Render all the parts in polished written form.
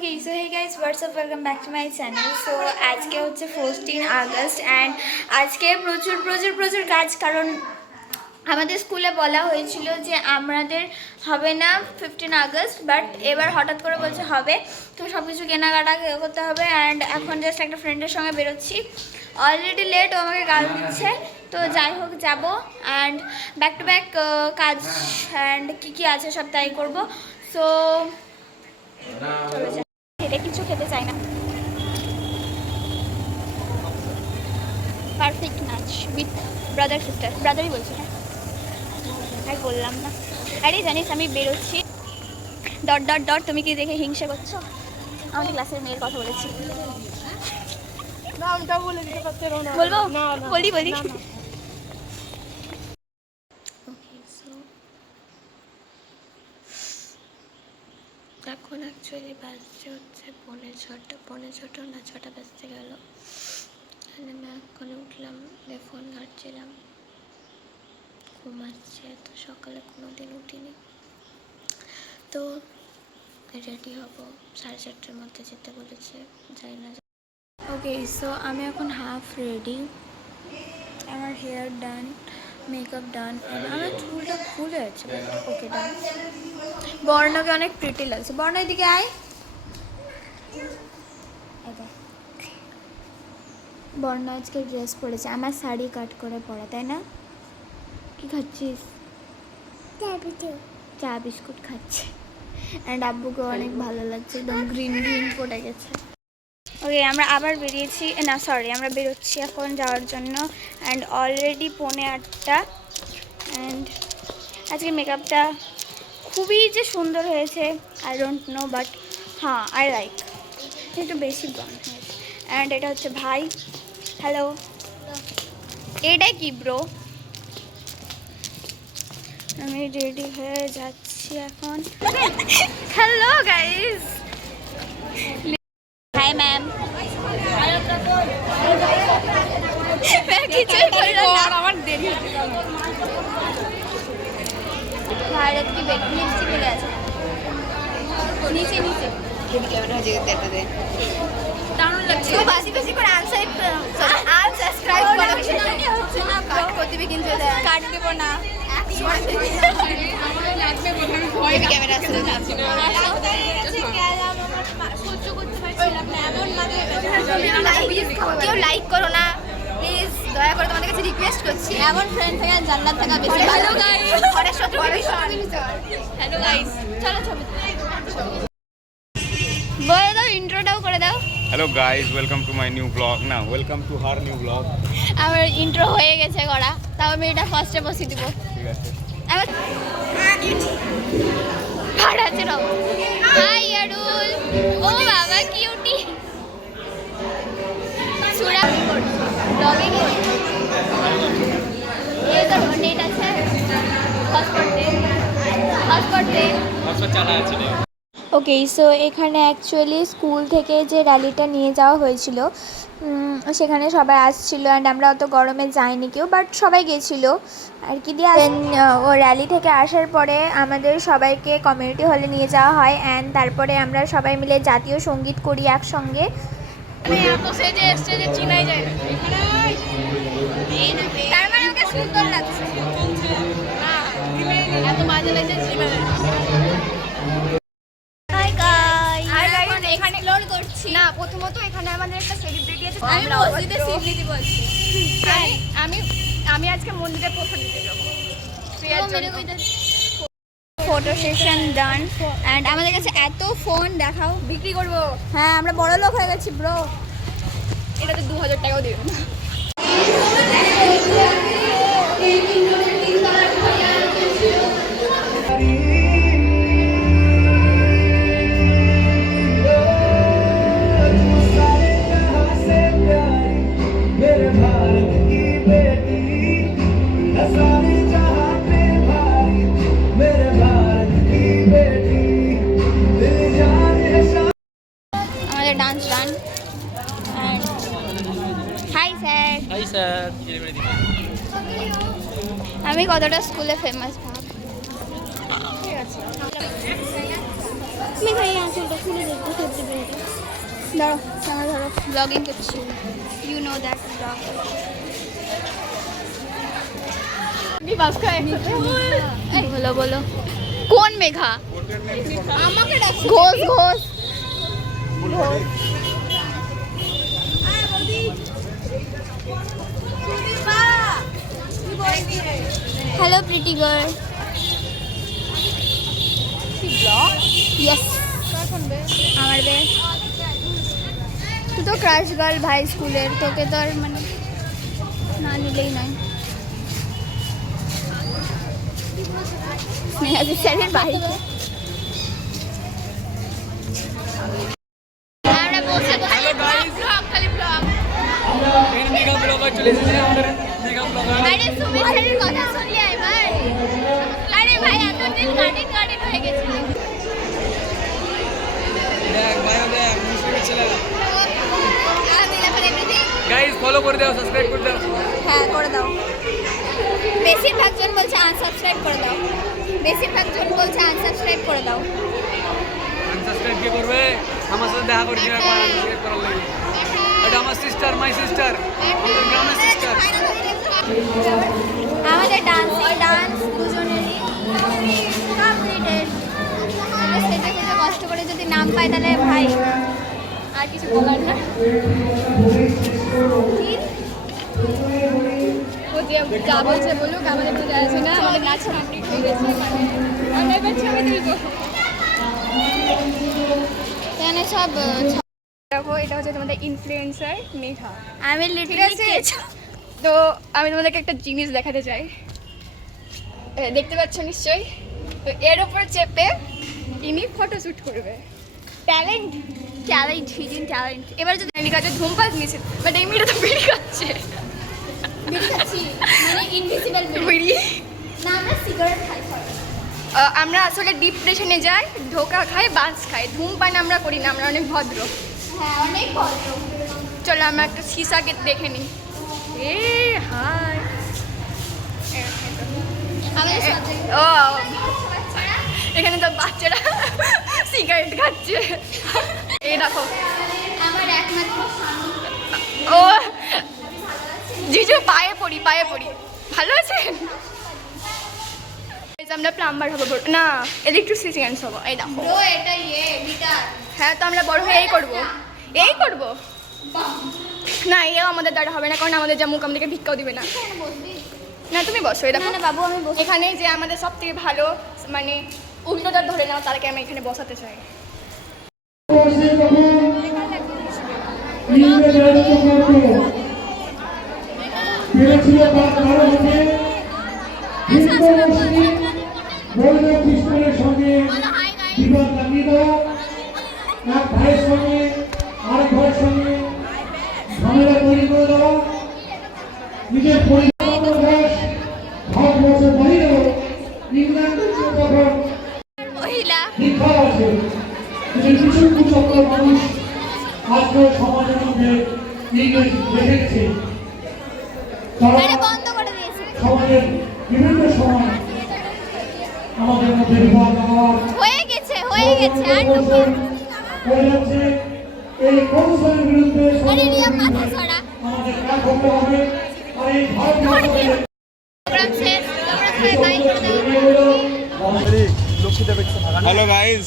Okay, so hey guys, what's up? Welcome back to my channel. So আজকে হচ্ছে 14 August and আজকে প্রচুর কাজ, কারণ আমাদের স্কুলে বলা হয়েছিল যে আমাদের হবে না 15 আগস্ট, বাট এবার হঠাৎ করে বলছে হবে। তো সব কিছু কেনাকাটা করতে হবে অ্যান্ড এখন জাস্ট একটা ফ্রেন্ডের সঙ্গে বেরোচ্ছি। অলরেডি লেট, ও আমাকে গাল দিচ্ছে। তো যাই হোক যাবো অ্যান্ড ব্যাক টু ব্যাক কাজ অ্যান্ড কী আছে সব তাই করবো। সো চলে যাই, খেতে কিছু খেতে চাই না। Perfect match with brother sister, ব্রাদারই বলছি, হ্যাঁ আর বললাম না। আরে জানিস আমি বেরোচ্ছি ডট ডট ডট, তুমি কি দেখে হিংসা করছো? আমাদের ক্লাসের মেয়ের কথা বলেছি, বলবো? বলি এখন অ্যাকচুয়ালি বাজছে হচ্ছে পৌনে ছটা না, 6টা বাজতে গেল। আমি এখন উঠলাম, ফোন ঘাঁটছিলাম, ঘুমাচ্ছে। তো সকালে কোনো দিন উঠিনি, তো রেডি হব 4:30টার মধ্যে যেতে বলেছে, যাই না। ওকে, সো আমি এখন হাফ রেডি, আমার হেয়ার ডান, মেকআপ ডান, আমার চুলটা খুলে আছে। ওকে ডান। বর্ণকে অনেক প্রিটি লাগছে। বর্ণ এদিকে আয়। বর্ণ আজকে ড্রেস পরেছে, আমার শাড়ি কাট করে পরা, তাই না? কি খাচ্ছিস? চা বিস্কুট খাচ্ছে অ্যান্ড আব্বুকে অনেক ভালো লাগছে, একদম গ্রিন পড়ে গেছে। ওকে, আমরা আবার বেরিয়েছি, না সরি আমরা বেরোচ্ছি এখন যাওয়ার জন্য অ্যান্ড অলরেডি 7:45 অ্যান্ড আজকে মেকআপটা খুবই যে সুন্দর হয়েছে আই ডোন্ট নো, বাট হ্যাঁ আই লাইক, একটু বেশি ব্রাউন হয়েছে। অ্যান্ড এটা হচ্ছে ভাই। হ্যালো, এটাই কি ব্রো? আমি রেডি হয়ে যাচ্ছি এখন। Hello guys, hi ma'am. আমার দেরি भारत की बेटी नीचे मिले আছে নিচে ক্যামেরা যেতে দে দারুণ লাগছে। তো বাসি করে আনসাবস্ক্রাইব করো, হচ্ছে না কাট করতে হবে, কিন্তু কাট দেব না। লাগবে বলে আমি ভয় ক্যামেরা আসলে যাচ্ছি না, সহ্য করতে পারছিলাম না। এমন লাগে কেউ লাইক করো না প্লিজ, দয়া করে তোমাদের কাছে রিকোয়েস্ট করছি। এমন ফ্রেন্ড থেকে জান্নাত থাকা বেশি ভালো। হ্যালো গাইস, চলো ছবি বলে দাও, ইন্ট্রোটাও করে দাও। Hello guys, welcome to my new blog, না welcome to her new blog. আমার ইন্ট্রো হয়ে গেছে করা, তাও আমি এটা ফার্স্টে বসিয়ে দিব, ঠিক আছে? আমার ভাড়াতে রব। হাই ইয়ারুল, ও বাবা কিউটি। সুরা ব্লগিং ये तो नेट আছে হটস্পট চালা আছে রে। ওকে, সো এখানে অ্যাকচুয়ালি স্কুল থেকে যে র্যালিটা নিয়ে যাওয়া হয়েছিল সেখানে সবাই আসছিল অ্যান্ড আমরা অত গরমে যাইনি কেউ, বাট সবাই গেছিলো আর কি দিয়ে। ও র্যালি থেকে আসার পরে আমাদের সবাইকে কমিউনিটি হলে নিয়ে যাওয়া হয় অ্যান্ড তারপরে আমরা সবাই মিলে জাতীয় সঙ্গীত করি একসঙ্গে। তার মানে ওকে সুন্দর লাগছে, এত বাজে লাগছে। এখানে এক্সপ্লোর করছি না, প্রথমত এখানে আমাদের একটা সেলিব্রিটি আছে। আমি মসজিদে সিমলিতি বলছি, আমি আজকে মন্দিরে প্রসাদ দিতে যাবো। ফটো সেশন ডান অ্যান্ড আমাদের কাছে এত ফোন দেখাও, বিক্রি করবো। হ্যাঁ আমরা বড় লোক হয়ে গেছি ব্রো, এটাতে 2000 টাকাও দেবেন। আমাদের dance done and hi sir. Hi sir. আমি কতটা স্কুলে ফেমাস ভাব। ঠিক আছে, আমি ভাই আঁচলটা খুলে দেখতে ধরো ক্যামেরা ধরো, ব্লগিং করছি, ইউ নো দ্যাট ব্লগ। বলো বলো, কোন মেঘা? আমাকে Ghosh Ghosh. Hello pretty girl. Yes আমার বে, তুই তো ক্রাশ গার্ল ভাই স্কুলের, তোকে তো আর মানে না নিলেই নয়। স্নেহাদি স্যারের বাড়িতে আমরা বসে খালি ব্লগ খালি ব্লগ। আরে সুমি স্যারের কথা শুনলি এবার? আরে ভাই এতদিন গার্ডেন হয়ে গেছিল। গাইস ফলো করে দাও, সাবস্ক্রাইব করে দাও। হ্যাঁ করে দাও। বেশিরভাগ জন বলছে আনসাবস্ক্রাইব করে দাও, বেশিরভাগ জন বলছে আনসাবস্ক্রাইব করে দাও। আনসাবস্ক্রাইব কে করবে? আমার সাথে দেখা করছি না, সাবস্ক্রাইব করার লাগে। এটা আমার সিস্টার, মাই সিস্টার, আমাদের গ্রামের সিস্টার। আমাদের ডান্স দুজনেরই কমপ্লিটেড। সেটা করে কষ্ট করে যদি নাম পাই তাহলে ভাই আর কিছু বলার না। ও যে যা বলছে বলুক, আমাদের তো যাচ্ছে না, আমাদের নাচ কমপ্লিট হয়ে গেছে। আমরা এবার ছবি তুলবো। এখানে সব দেখো, এটা হচ্ছে তোমাদের ইনফ্লুয়েন্সার মেঘা। আমি লিটারালি তো আমি তোমাদেরকে একটা জিনিস দেখাতে চাই। দেখতে পাচ্ছ নিশ্চয়ই। তো এর উপর চেপে ইনি ফটোশ্যুট করবে। Talent talent, hidden talent. এবার যদি এমনি কাছে ধূমপাস নিয়েছে, বাট এই মেয়েটা তো বিড়ি খাচ্ছে। বিড়ি খাচ্ছি মানে ইনভিজিবল বিড়ি না, আমরা সিগারেট খাই। আমরা আসলে ডিপ্রেশনে যাই, ধোকা খাই, বাঁশ খাই, ধূমপান আমরা করি না, আমরা অনেক ভদ্র। হ্যাঁ অনেক ভদ্র। চলো আমরা একটা সিসাকে দেখে নিই। এ হাই, আমাদের ও এখানে তো বাচ্চারা সিগারেট খাচ্ছে। এই দেখো আমার একমাত্র ও জিজু, পায়ে পড়ি পায়ে পড়ি। ভালো আছেন? আমরা প্লাম্বার হবো, না ইলেকট্রিসিয়ান হবো। এই দেখো ব্রো, এটা গিটার। হ্যাঁ, তো আমরা বড় হয়ে এই করবো, এই করবো। না এও আমাদের দ্বারা হবে না, কারণ আমাদের যা মুখ আমাদেরকে ভিক্ষাও দিবে না। না তুমি বসো। এই দেখো না বাবু আমি বসে। এখানে যে আমাদের সব থেকে ভালো মানে উল্টোটা ধরে নাও, তারকে আমি এখানে বসাতে চাই। খ্রিস্টানের সঙ্গে বিবাদ লাগিয়ে দেওয়া, এক ভাইয়ের সঙ্গে আরেক ভাইয়ের সঙ্গে ঝামেলা তৈরি করে দেওয়া, নিজের পরিবার ভারতবর্ষের বাইরেও ইংল্যান্ডের তখন মহিলা শিক্ষা আছে, যে কিছু কুচক্র মানুষ আজকে সমাজের মধ্যে ইংরেজ রেখেছে। তারা আরে বন্ধ করে দিয়েছে। সমাজের বিভিন্ন সময় আমাদের মধ্যে বিবাদ হওয়ার হয়ে গেছে আর হয়ে যাচ্ছে। এই কৌশলের বিরুদ্ধে আরে রিয়া মাথা ছড়া। আমাদের কাজ করতে হবে। আর এই ভারতবর্ষের প্রোগ্রাম শেষ, তোমরা সবাই বাই করে দাও। Hello guys,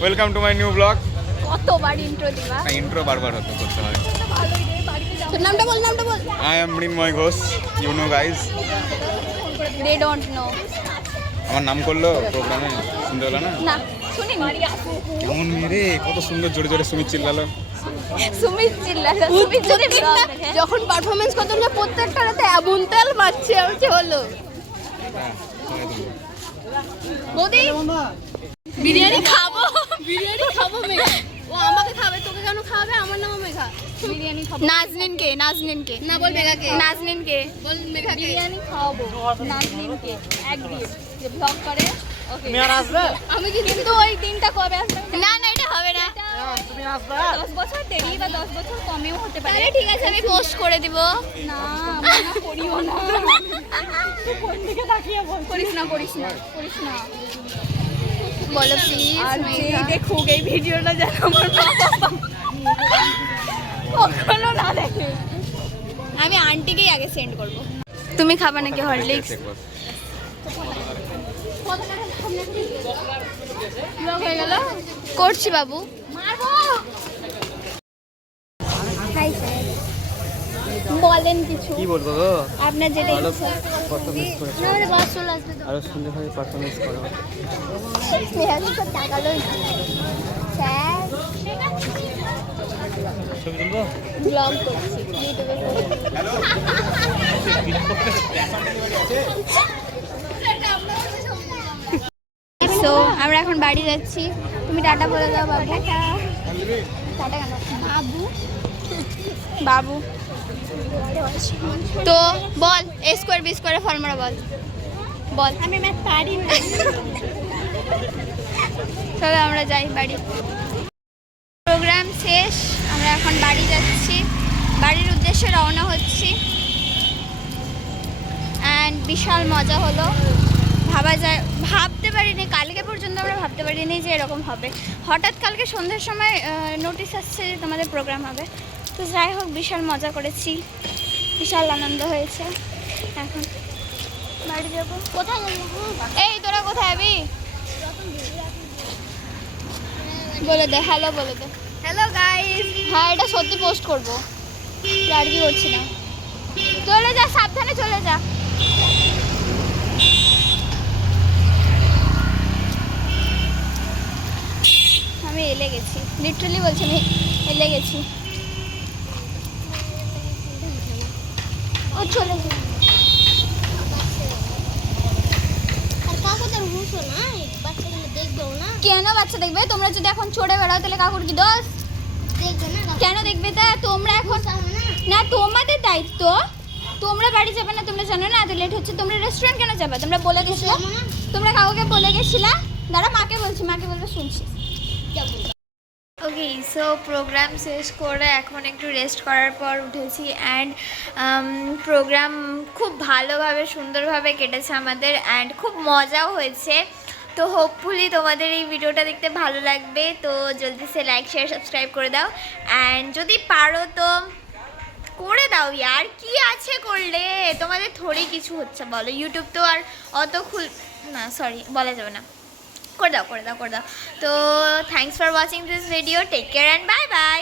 welcome to my new blog. কতবার ইন্ট্রো দিবা? ইন্ট্রো বারবার হতে করতে হয়। তোর নামটা বল। I am Mrinmoy Ghosh, you know guys. They don't know. আমার নাম করলো প্রোগ্রামে, শুনতে পেলো না? না শুনি কেমন মেয়ে রে, কত সুন্দর জোরে জোরে সুমিত চিল্লালো। সুমিত চিল্লালো। সুমিত যদি ব্লগ দেখে, যখন পারফরমেন্স করতে হলে প্রত্যেকটা রাতে এমন তেল মারছে, আমি কি হলো হ্যাঁ, সবাই তো বলো। বৌদি বিরিয়ানি খাবো মেঘা। ও আমাকে খাবে, তোকে কেন খাবে? আমার নাম মেঘা। বিরিয়ানি খাবো। নাজনিনকে না বল মেঘাকে। নাজনিনকে বল মেঘাকে। বিরিয়ানি খাওয়াবো নাজনিনকে একদিন, যে ব্লগ করে। ওকে তুমি আর আসবে? আমি কিন্তু ওই দিনটা কবে আসবে? না এটা হবে না। তুমি আসবে? 10 বছর দেরি বা 10 বছর কমেও হতে পারে। তাহলে ঠিক আছে, আমি পোস্ট করে দিব। না মনে করিও না। কোন দিকে তাকিয়ে বল? করিস না বলো প্লিজ। আর যেই দেখুক এই ভিডিওটা যেন আমার বাবা কখনো না দেখে। আমি আন্টিকেই আগে সেন্ড করব। তুমি খাবা নাকি হরলিক্স? ব্লক হয়ে গেল। করছি বাবু। বলেন কিছু, কি বলবো গো? আপনার যেটা ভালো ইচ্ছা। পারফরমেন্স করে না, আমাদের বাস চলে আসবে তো। আরো সুন্দরভাবে পারফরমেন্স করো। স্নেহাকে তো টাকালোই স্যার ছবি তুলবো? ব্লগ করছি ইউটিউবে। সো আমরা এখন বাড়ি যাচ্ছি। তুমি টাটা বলে দাও বাবু। টাটা কেন? বাবু বাবু তো বল এ স্কোয়ার বি স্কোয়ারের ফর্মুলা বল। বল। আমি ম্যাথ পারি না। চলো আমরা যাই বাড়ি। প্রোগ্রাম শেষ, আমরা এখন বাড়ি যাচ্ছি, বাড়ির উদ্দেশ্যে রওনা হচ্ছি। অ্যান্ড বিশাল মজা হলো। ভাবতে পারিনি, কালকে পর্যন্ত আমরা ভাবতে পারিনি যে এরকম হবে। হঠাৎ কালকে সন্ধ্যার সময় নোটিশ আসছে যে তোমাদের প্রোগ্রাম হবে। তো যাই হোক, বিশাল মজা করেছি, বিশাল আনন্দ হয়েছে। এখন বাড়ি যাবো। কোথায় যাবো? এই তোরা কোথায় যাবি? বলে দে হ্যালো, বলে দে হ্যালো গাইস। হ্যাঁ, এটা সত্যি পোস্ট করবো, আর কি করছি না। চলে যা, সাবধানে চলে যা। আমি এলে গেছি, লিটারালি বলছি আমি এলে গেছি। ও চলে যা। কেন বাচ্চা দেখবে? তোমরা যদি এখন চড়ে বেড়াও তাহলে কাকুর কি দোষ? কেন দেখবে? তা তোমরা এখন না, তোমাদের দায়িত্ব। তোমরা বাড়ি যাবে না, তোমরা জানো না এত লেট হচ্ছে। তোমরা রেস্টুরেন্ট কেন যাবে? তোমরা বলে গেছিলে, তোমরা কাউকে বলে গেছিলা। দাঁড়া, মাকে বলছি, মাকে বলবে শুনছি। ওকে, সো প্রোগ্রাম শেষ করে এখন একটু রেস্ট করার পর উঠেছি। অ্যান্ড প্রোগ্রাম খুব ভালোভাবে সুন্দরভাবে কেটেছে আমাদের, অ্যান্ড খুব মজাও হয়েছে। তো হোপফুলি তোমাদের এই ভিডিওটা দেখতে ভালো লাগবে। তো জলদি সে লাইক শেয়ার সাবস্ক্রাইব করে দাও। অ্যান্ড যদি পারো তো করে দাও ইয়ার, কি আছে করলে? তোমাদের থোড়ি কিছু হচ্ছে বলো, ইউটিউব তো আর অত না, সরি বলা যাবে না। করে দাও, করে দাও, করে দাও। তো thanks for watching this video, take care and bye by.